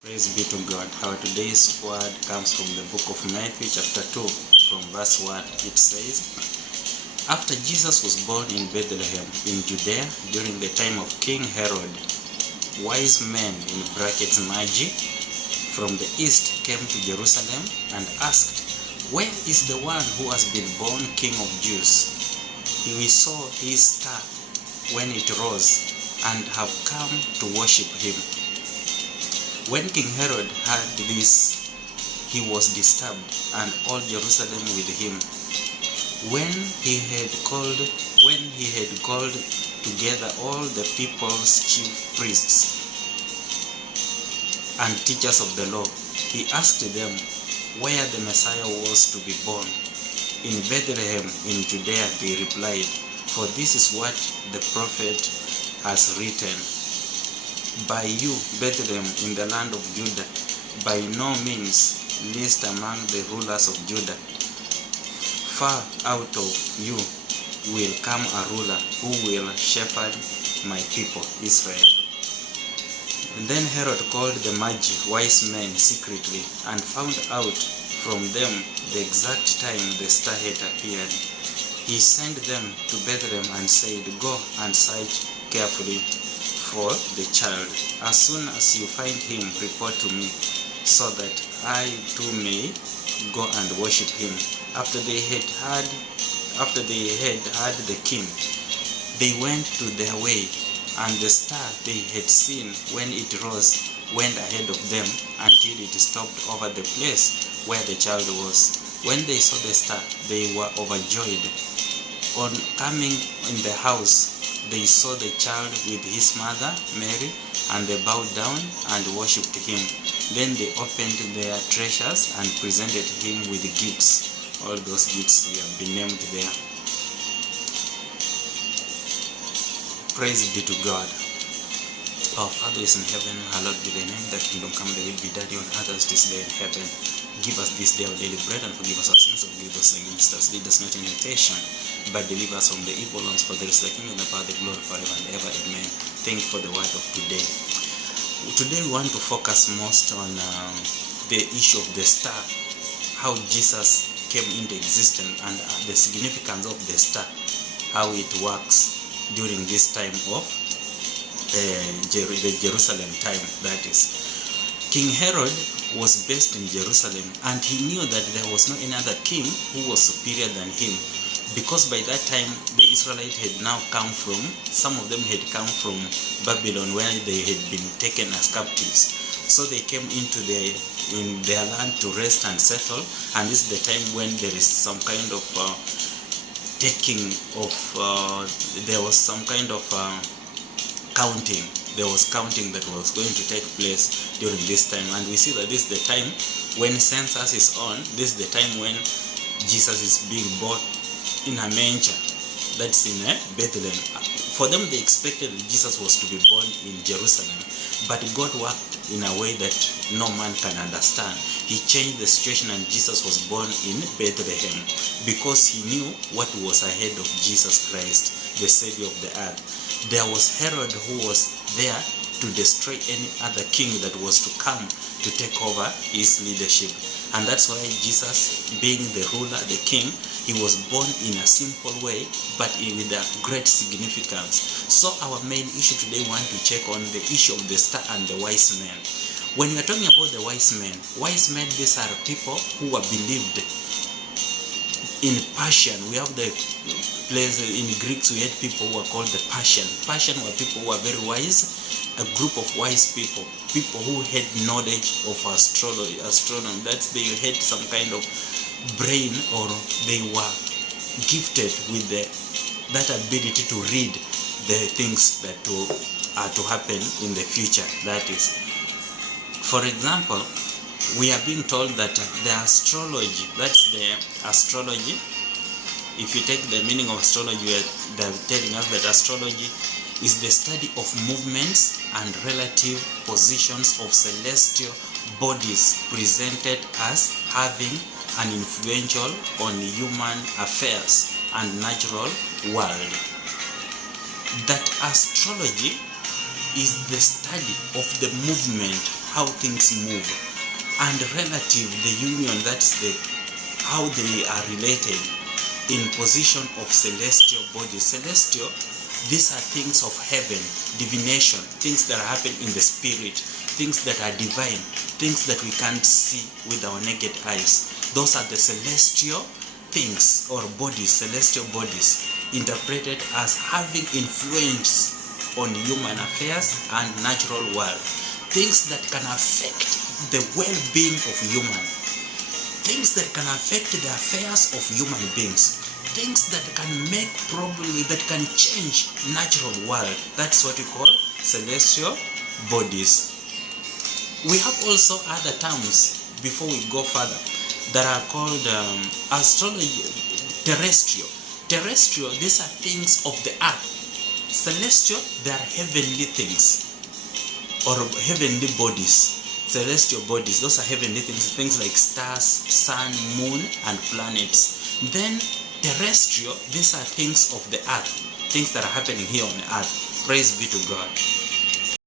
Praise be to God. Our today's word comes from the book of Matthew chapter 2 from verse 1. It says, After Jesus was born in Bethlehem in Judea during the time of King Herod, wise men in brackets Magi from the east came to Jerusalem and asked, Where is the one who has been born King of Jews? We saw his star when it rose and have come to worship him. When King Herod heard this, he was disturbed, and all Jerusalem with him. When he had called together all the people's chief priests and teachers of the law, he asked them where the Messiah was to be born. In Bethlehem in Judea, they replied, for this is what the prophet has written. By you, Bethlehem, in the land of Judah, by no means least among the rulers of Judah. Far out of you will come a ruler who will shepherd my people, Israel. And then Herod called the Magi, wise men, secretly, and found out from them the exact time the star had appeared. He sent them to Bethlehem and said, Go and search carefully for the child. As soon as you find him, report to me, so that I too may go and worship him. After they had heard the king, they went to their way, and the star they had seen when it rose went ahead of them until it stopped over the place where the child was. When they saw the star, they were overjoyed. On coming in the house, they saw the child with his mother, Mary, and they bowed down and worshipped him. Then they opened their treasures and presented him with gifts. All those gifts have been named there. Praise be to God. Our Father is in heaven, hallowed be thy name. Thy kingdom come, thy will be done on earth as it is there in heaven. Give us this day our daily bread, and forgive us our sins, and forgive us against us. Lead us not in temptation, but deliver us from the evil ones. For there is the kingdom, the power, the glory forever and ever. Amen. Thank you for the word of today. Today we want to focus most on the issue of the star, how Jesus came into existence, and the significance of the star, how it works during this time of the Jerusalem time, that is. King Herod was based in Jerusalem, and he knew that there was no any other king who was superior than him, because by that time the Israelites had now come from, some of them had come from Babylon, where they had been taken as captives. So they came in their land to rest and settle, and this is the time when there is some kind of there was some kind of counting. There was counting that was going to take place during this time, and we see that this is the time when census is on. This is the time when Jesus is being born in a manger, that's in Bethlehem. For them, they expected that Jesus was to be born in Jerusalem, but God worked in a way that no man can understand. He changed the situation, and Jesus was born in Bethlehem because he knew what was ahead of Jesus Christ, the Savior of the earth. There was Herod who was there to destroy any other king that was to come to take over his leadership. And that's why Jesus, being the ruler, the king, he was born in a simple way, but with a great significance. So our main issue today, we want to check on the issue of the star and the wise men. When we are talking about the wise men, these are people who are believed in Persian. We have the place in Greeks, we had people who are called the Persian. Persian were people who are very wise, a group of wise people who had knowledge of astronomy. That's, they had some kind of brain, or they were gifted with that ability to read the things that are to happen in the future. That is, for example, we are being told that the astrology, that's the astrology. If you take the meaning of astrology, they're telling us that astrology is the study of movements and relative positions of celestial bodies presented as having an influential on human affairs and natural world. That astrology is the study of the movement, how things move, and relative, the union, that's how they are related in position of celestial bodies. Celestial, these are things of heaven, divination, things that happen in the spirit, things that are divine, things that we can't see with our naked eyes. Those are the celestial things or bodies, celestial bodies, interpreted as having influence on human affairs and natural world. Things that can affect the well-being of human. Things that can affect the affairs of human beings. Things that can make probably, that can change natural world. That's what we call celestial bodies. We have also other terms before we go further that are called astrology, terrestrial. Terrestrial, these are things of the earth. Celestial, they are heavenly things or heavenly bodies. Celestial bodies, those are heavenly things, things like stars, sun, moon, and planets. Then terrestrial, these are things of the earth, things that are happening here on earth. Praise be to God.